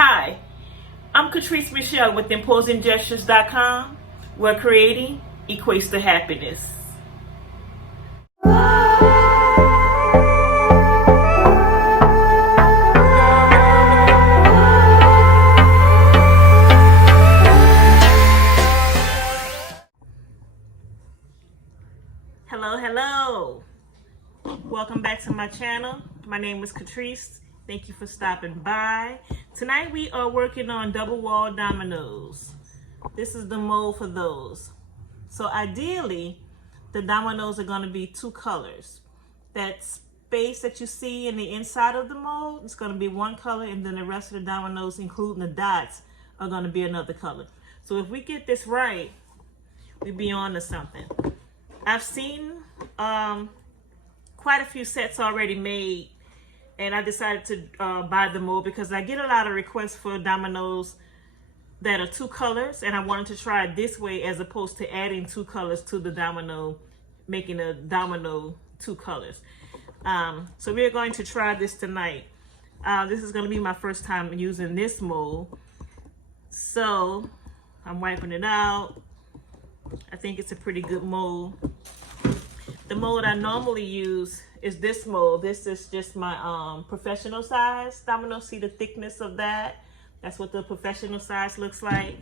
Hi, I'm Catrice Michelle with ImposanGestures.com, where creating equates to happiness. Hello. Welcome back to my channel. My name is Catrice. Thank you for stopping by. Tonight we are working on double wall dominoes. This is the mold for those. So ideally, the dominoes are going to be two colors. That space that you see in the inside of the mold is going to be one color, and then the rest of the dominoes, including the dots, are going to be another color. So if we get this right, we'll be on to something. I've seen quite a few sets already made, and I decided to buy the mold because I get a lot of requests for dominoes that are two colors, and I wanted to try it this way as opposed to adding two colors to the domino, making a domino two colors. So we're going to try this tonight. This is going to be my first time using this mold, so I'm wiping it out. I think it's a pretty good mold. The mold I normally use is this mold. This is just my professional size domino. See the thickness of that? That's what the professional size looks like.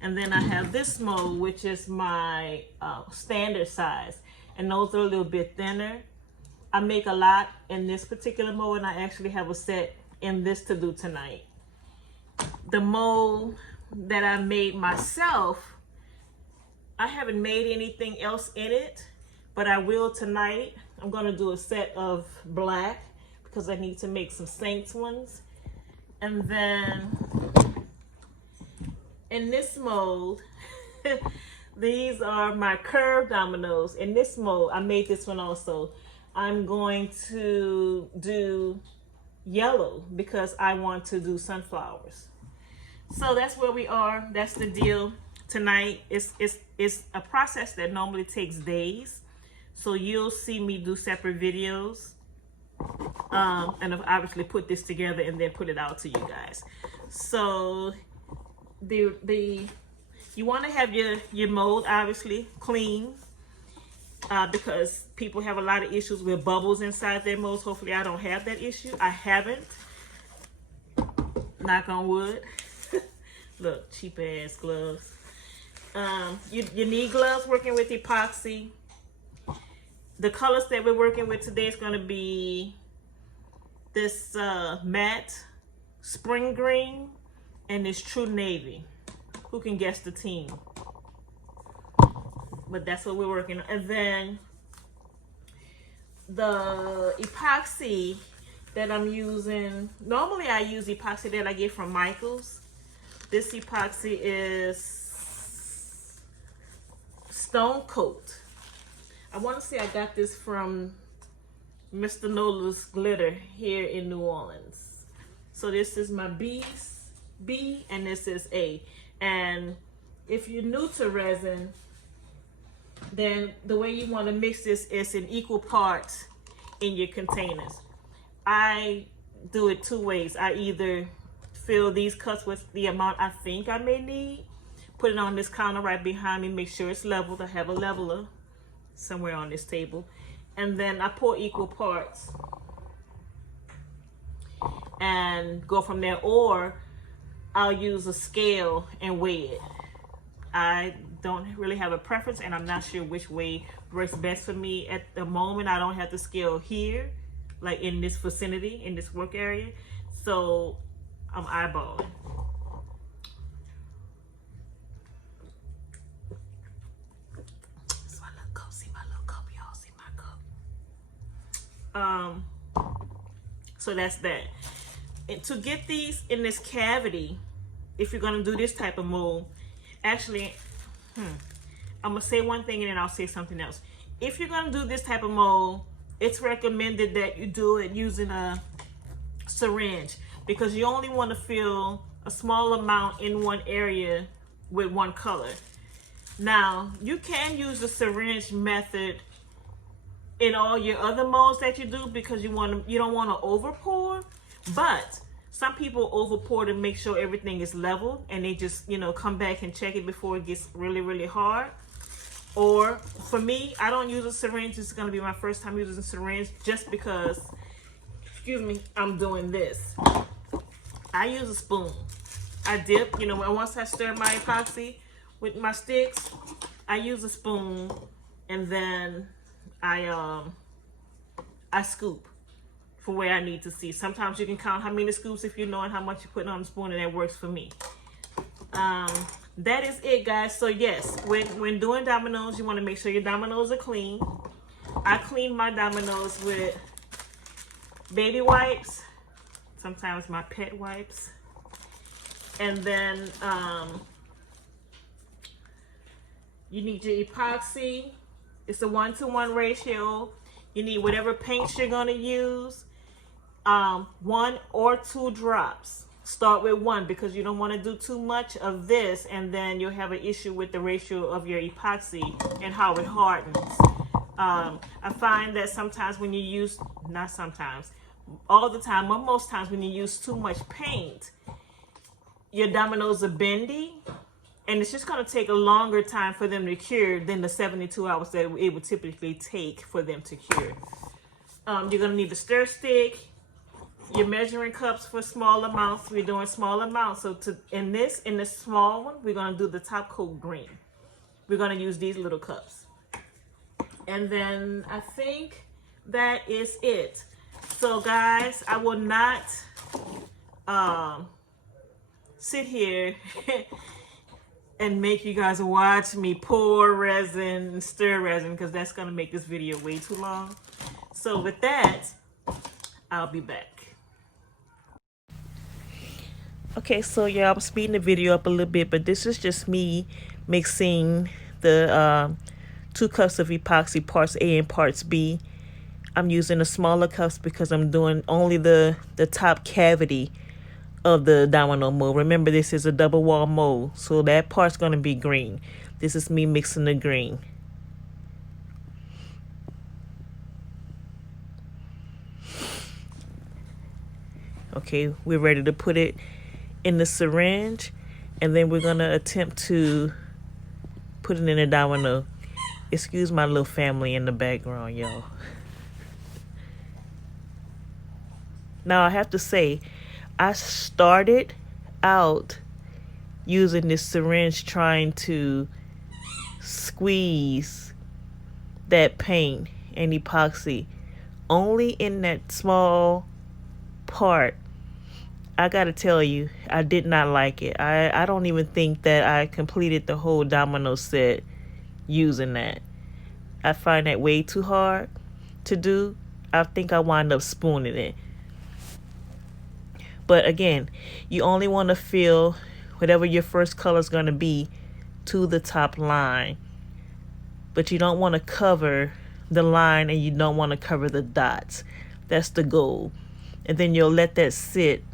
And then I have this mold, which is my standard size. And those are a little bit thinner. I make a lot in this particular mold, and I actually have a set in this to do tonight. The mold that I made myself, I haven't made anything else in it, but I will tonight. I'm going to do a set of black because I need to make some Saints ones. And then in this mold, these are my curved dominoes. In this mold, I made this one also. I'm going to do yellow because I want to do sunflowers. So that's where we are. That's the deal tonight. It's a process that normally takes days. So you'll see me do separate videos, and I've obviously put this together and then put it out to you guys. So you want to have your mold obviously clean, because people have a lot of issues with bubbles inside their molds. Hopefully I don't have that issue. I haven't. Knock on wood. Look, cheap ass gloves. You need gloves working with epoxy. The colors that we're working with today is going to be this matte spring green and this true navy. Who can guess the team? But that's what we're working on. And then the epoxy that I'm using, normally I use epoxy that I get from Michael's. This epoxy is Stone Coat. I want to say I got this from Mr. Nola's Glitter here in New Orleans. So this is my B and this is A. And if you're new to resin, then the way you want to mix this is in equal parts in your containers. I do it two ways. I either fill these cups with the amount I think I may need, put it on this counter right behind me, make sure it's leveled. I have a leveler somewhere on this table, and then I pour equal parts and go from there, or I'll use a scale and weigh it. I don't really have a preference, and I'm not sure which way works best for me at the moment. I don't have the scale here, like in this vicinity, in this work area, so I'm eyeballing. So that's that. And to get these in this cavity, if you're gonna do this type of mold, actually, I'm gonna say one thing and then I'll say something else. If you're gonna do this type of mold, it's recommended that you do it using a syringe, because you only want to fill a small amount in one area with one color. Now, you can use the syringe method in all your other molds that you do because you don't want to over pour, but some people over pour to make sure everything is level, and they just, you know, come back and check it before it gets really hard. Or for me, I don't use a syringe. This is going to be my first time using a syringe, just because, excuse me, I'm doing this. I use a spoon. I dip, you know, once I stir my epoxy with my sticks, I use a spoon, and then I scoop for where I need to see. Sometimes you can count how many scoops if you know how much you're putting on the spoon, and that works for me. That is it, guys. So yes, when doing dominoes, you want to make sure your dominoes are clean. I clean my dominoes with baby wipes, sometimes my pet wipes, and then you need your epoxy. It's a 1-to-1 ratio. You need whatever paints you're going to use. 1 or 2 drops. Start with 1 because you don't want to do too much of this, and then you'll have an issue with the ratio of your epoxy and how it hardens. I find that sometimes when you use, not sometimes, all the time, or most times when you use too much paint, your dominoes are bendy, and it's just going to take a longer time for them to cure than the 72 hours that it would typically take for them to cure. You're going to need the stir stick, your measuring cups for small amounts. We're doing small amounts. So in this small one, we're going to do the top coat green. We're going to use these little cups. And then I think that is it. So guys, I will not sit here and make you guys watch me pour resin and stir resin, because that's going to make this video way too long. So with that, I'll be back. Okay, so yeah, I'm speeding the video up a little bit, but this is just me mixing the 2 cups of epoxy, parts A and parts B. I'm using the smaller cups because I'm doing only the top cavity of the domino mold. Remember, this is a double wall mold, so that part's going to be green. This is me mixing the green. Okay, we're ready to put it in the syringe, and then we're going to attempt to put it in a domino. Excuse my little family in the background, y'all. Now, I have to say, I started out using this syringe trying to squeeze that paint and epoxy only in that small part. I gotta tell you, I did not like it. I don't even think that I completed the whole domino set using that. I find that way too hard to do. I think I wind up spooning it. But again, you only want to fill whatever your first color is going to be to the top line. But you don't want to cover the line, and you don't want to cover the dots. That's the goal. And then you'll let that sit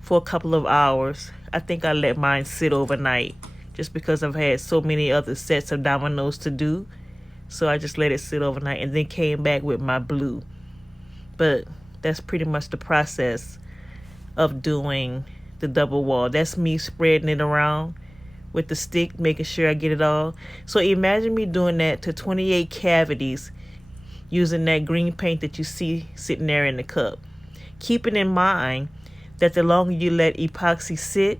for a couple of hours. I think I let mine sit overnight just because I've had so many other sets of dominoes to do. So I just let it sit overnight and then came back with my blue. But that's pretty much the process of doing the double wall. That's me spreading it around with the stick, making sure I get it all. So imagine me doing that to 28 cavities using that green paint that you see sitting there in the cup. Keeping in mind that the longer you let epoxy sit,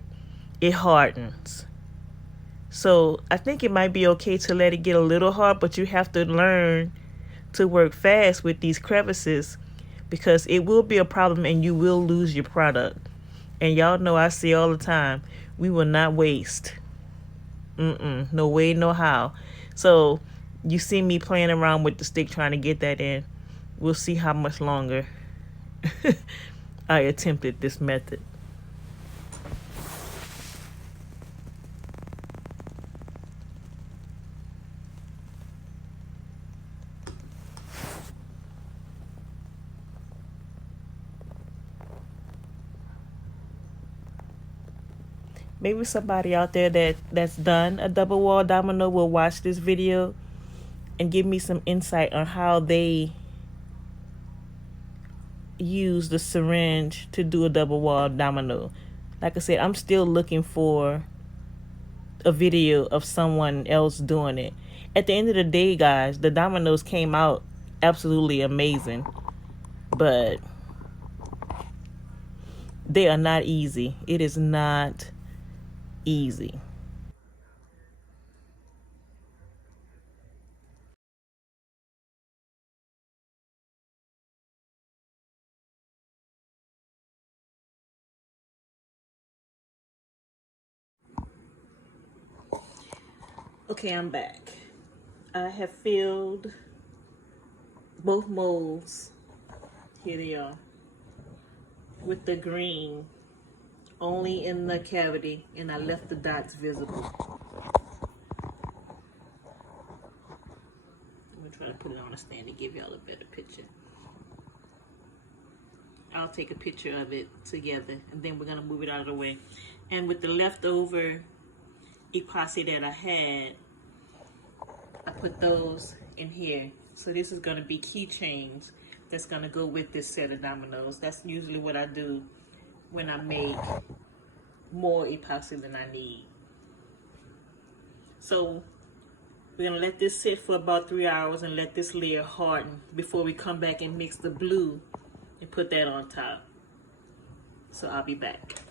it hardens. So I think it might be okay to let it get a little hard, but you have to learn to work fast with these crevices, because it will be a problem and you will lose your product. And y'all know I say all the time, we will not waste. No way, no how. So you see me playing around with the stick trying to get that in. We'll see how much longer I attempted this method. Maybe somebody out there that's done a double wall domino will watch this video and give me some insight on how they use the syringe to do a double wall domino. Like I said, I'm still looking for a video of someone else doing it. At the end of the day, guys, the dominoes came out absolutely amazing, but they are not easy. It is not easy. Okay, I'm back. I have filled both molds, here they are, with the green only in the cavity, and I left the dots visible. I'm gonna try to put it on a stand to give y'all a better picture. I'll take a picture of it together, and then we're gonna move it out of the way. And with the leftover epoxy that I had, I put those in here. So this is gonna be keychains that's gonna go with this set of dominoes. That's usually what I do when I make more epoxy than I need. So we're gonna let this sit for about 3 hours and let this layer harden before we come back and mix the blue and put that on top. So I'll be back.